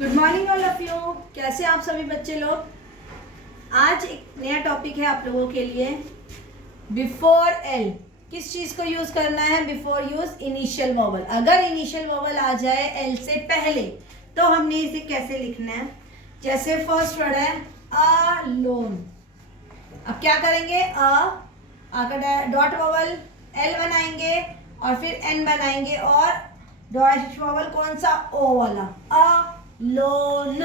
Good morning all of you. कैसे आप सभी बच्चे लोग? आज एक नया टॉपिक है आप लोगों के लिए, बिफोर एल। किस चीज को यूज करना है? Before use initial vowel. अगर इनिशियल वोवल आ जाए एल से पहले तो हमने इसे कैसे लिखना है? जैसे फर्स्ट वर्ड है अलोन। अब क्या करेंगे? आकर डॉट वोवल एल बनाएंगे और फिर एन बनाएंगे और डॉट वोवल कौन सा? ओ वाला, अलोन।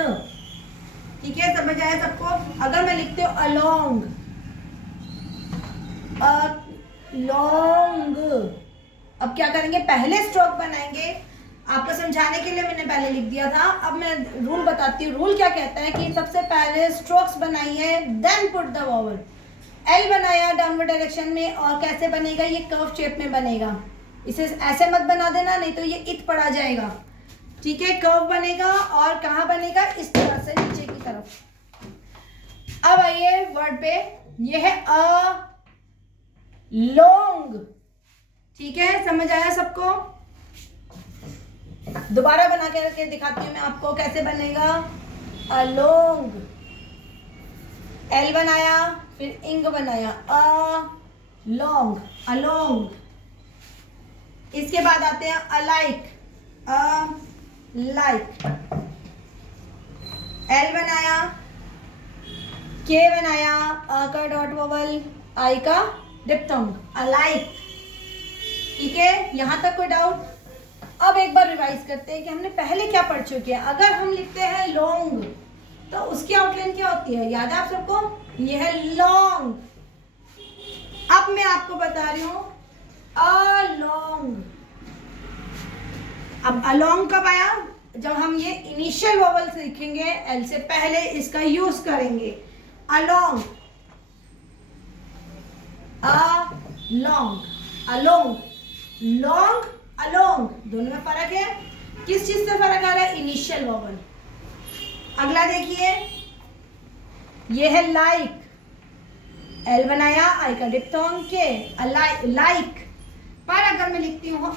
ठीक है, समझ आया सबको? अगर मैं लिखती हूँ अलोंग, अलोंग, अब क्या करेंगे? पहले स्ट्रोक बनाएंगे। आपको समझाने के लिए मैंने पहले लिख दिया था, अब मैं रूल बताती हूँ। रूल क्या कहता है कि सबसे पहले स्ट्रोक्स बनाइए, then put the vowel. L बनाया डाउनवर्ड डायरेक्शन में, और कैसे बनेगा? ये कर्व शेप में बनेगा। इसे ऐसे मत बना देना, नहीं तो ये इत पड़ा जाएगा। ठीक है, कर्व बनेगा और कहाँ बनेगा? इस तरह से नीचे की तरफ। अब आइए वर्ड पे, ये है अ लोंग। ठीक है, समझ आया सबको? दोबारा बना के दिखाती हूँ मैं आपको कैसे बनेगा। अलोंग, एल बनाया, फिर इंग बनाया, अलोंग, अलोंग। इसके बाद आते हैं अलाइक, लाइक। एल बनाया, के बनाया, अ का डॉट वोवल, आई का डिप्थोंग, अलाइक। ठीक है, यहां तक कोई डाउट? अब एक बार रिवाइज करते हैं कि हमने पहले क्या पढ़ चुके हैं। अगर हम लिखते हैं लॉन्ग तो उसकी आउटलाइन क्या होती है? याद है आप सबको? ये है लॉन्ग। अब मैं आपको बता रही हूं अलोंग। अब अलोंग कब आया? जब हम ये इनिशियल वोवल सीखेंगे, एल से पहले इसका यूज करेंगे। Along, along, along, long, along, दोनों में फर्क है। किस चीज से फर्क आ रहा है? Initial vowel. अगला देखिए, ये है लाइक। एल बनाया, आई का डिप्थोंग, के, लाइक। पर अगर मैं लिखती हूँ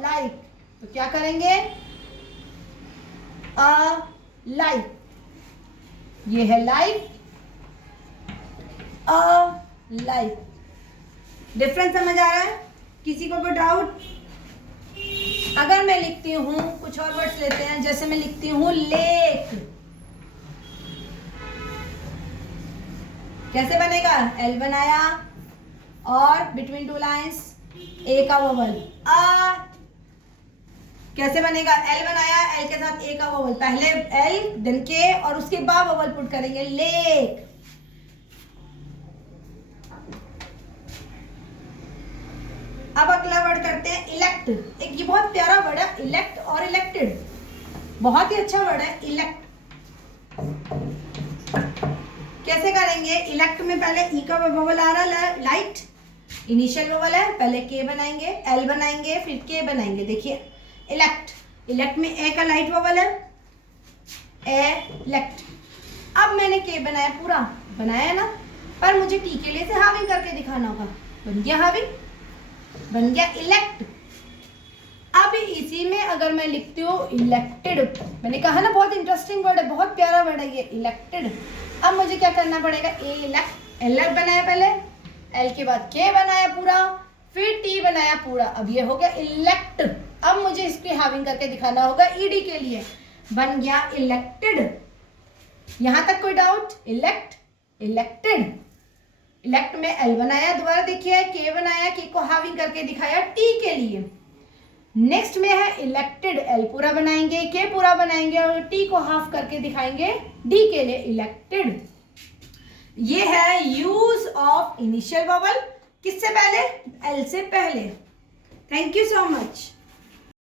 लाइक तो क्या करेंगे? लाइक, ये है लाइक, लाइक। डिफरेंस समझ आ रहा है? किसी को कोई डाउट? अगर मैं लिखती हूं, कुछ और वर्ड्स लेते हैं, जैसे मैं लिखती हूं लेक, कैसे बनेगा? एल बनाया और बिटवीन टू लाइंस ए का वोवल, कैसे बनेगा? एल बनाया, एल के साथ ए का वोवल, पहले एल देन के और उसके बाद वोवल पुट करेंगे, लेक। अब अगला वर्ड करते हैं इलेक्ट। एक ये बहुत प्यारा वर्ड है, इलेक्ट और इलेक्टेड, बहुत ही अच्छा वर्ड है इलेक्ट। कैसे करेंगे? इलेक्ट में पहले ई का वोवल आ रहा है, लाइट, इनिशियल वोवल है, पहले के बनाएंगे, एल बनाएंगे, फिर के बनाएंगे। देखिए इलेक्ट, इलेक्ट में ए का लाइट वोवल है, इलेक्ट। अब मैंने के बनाया, पूरा बनाया ना, पर मुझे टी के लिए इसे हावी करके दिखाना होगा। बन गया हावी, बन गया इलेक्ट। अब इसी में अगर मैं लिखती हूँ इलेक्टेड, मैंने कहा ना बहुत इंटरेस्टिंग वर्ड है, बहुत प्यारा वर्ड है ये इलेक्टेड। अब मुझे क्या करना पड़ेगा? इलेक्ट, एल बनाया पहले, एल के बाद के बनाया पूरा, फिर टी बनाया पूरा, अब ये हो गया इलेक्ट। अब मुझे इसकी हाविंग करके दिखाना होगा ईडी के लिए, बन गया इलेक्टेड। यहां तक कोई डाउट? Elect, elected. इलेक्ट में एल बनाया, दोबारा देखिए, के बनाया, के को हाविंग करके दिखाया टी के लिए। नेक्स्ट में है इलेक्टेड, एल पूरा बनाएंगे, के पूरा बनाएंगे और टी को हाफ करके दिखाएंगे डी के लिए, इलेक्टेड। ये है यूज ऑफ इनिशियल वोवल, किससे पहले? एल से पहले। Thank you so much.